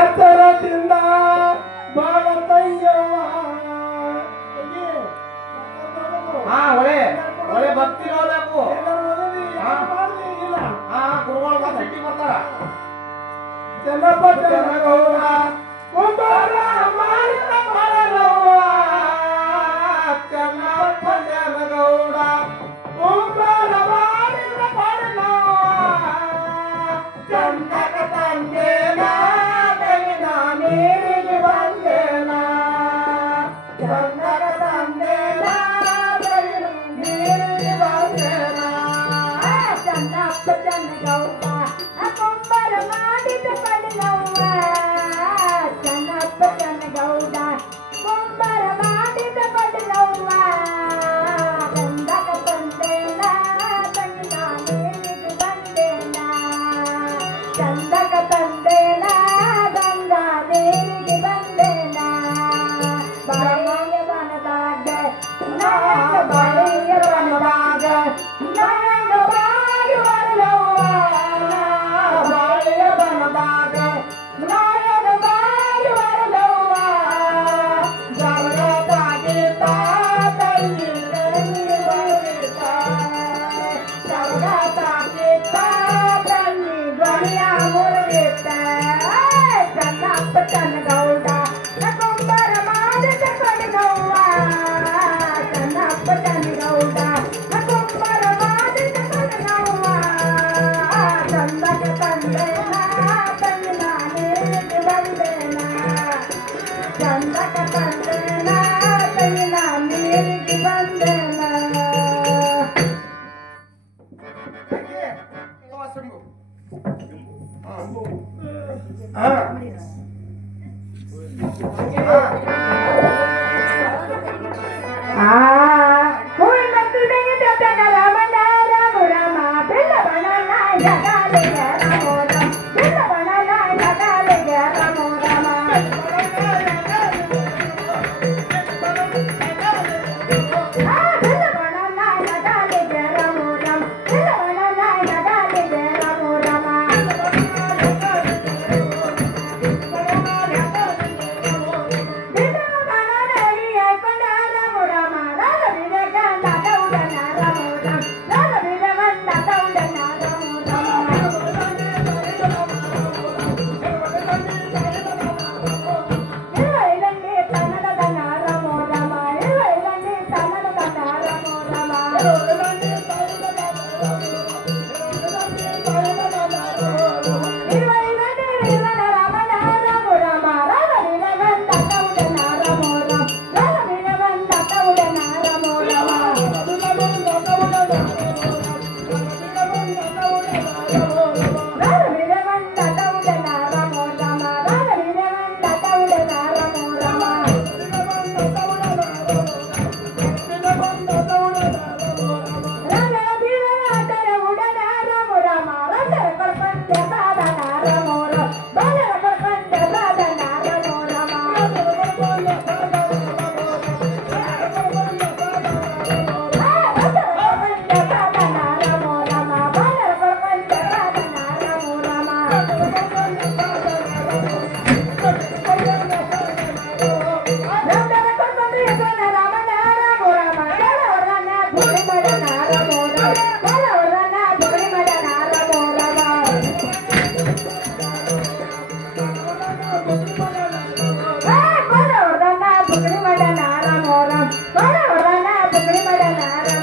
ಎತ್ತರದಿಂದ ಬಾಳ ತಂಗವ ಒಳ್ಳೆ ಒಳ್ಳೆ ಭಕ್ತಿ ನೋಡಬೇಕು ಗುರುಗಳು ಭಕ್ತಿ ಬರ್ತಾರ ಜನಪದ ಗೌಡ ಕುಂಬಾರ ಮಾಡಿದ ಮಾಡಲವ್ವ ಜನಪದ ಗೌಡ ಕುಂಬಾರ ಮಾಡಿದ ಮಾಡಲವ್ವ ಚಂದಕ ತಂದೇನ ತೆಗಿನ ನೀರಿಗೆ ಬಂದೇನ ಚಂದಕ ತಂದೇನ ತೆಗಿನ ನೀರಿಗೆ ಬಂದೇನ ಚನ್ನಪ್ಪ ಚನ್ನಗೌಡ ಕುಂಬಾರ ಮಾಡಿದ ಪಡಲವ್ವ ಚನ್ನಪ್ಪ ಚನ್ನಗೌಡ ಕುಂಬಾರ ಮಾಡಿದ ಪಡಲವ್ವ ಗಂಧಕ ತಂದೇನ ತಂಗಿನ ನೀರಿಗೆ ಬಂದೇನ ಚಂದಕ ತಂದೇನ ಗಂಗಾ ನೀರಿಗೆ ಬಂದೇನ ಬಾಳೆಯ ಬನದಾಗ ಬಾಳೆಯ ಬನದಾಗ ನನಗ ಬಾಯಿ ಬರಲವ್ವ ಬಾಳೆಯ ಬನದಾಗ ನನಗ ಬಾಯಿ ಬರಲವ್ವ ಜಗತ್ತಾಗಿತ್ತ ತಂಗಿ ತಂಗಿ ಬರಿತ ಜಗತ್ತಾಗಿತ್ತ ತಂಗಿ ಧ್ವನಿಯ ಮುರುಗಿತ್ತ ಚನ್ನಪ್ಪ ಚನ್ನಗೌಡ ಕುಂಬಾರ ಮಾಡಿದ ಪಡಲವ್ವ ಚನ್ನಪ್ಪ ಚನ್ನಗೌಡ ಕುಂಬಾರ ಮಾಡಿದ ಪಡಲವ್ವ ಚಂದಕ ತಂದೇನ ತಂಗಿನ ನೀರಿಗೆ ಬಂದೇನ ಚಂದಕ ತಂದೇನ ತಂಗಿನ ನೀರಿಗೆ ಬಂದೇನ Para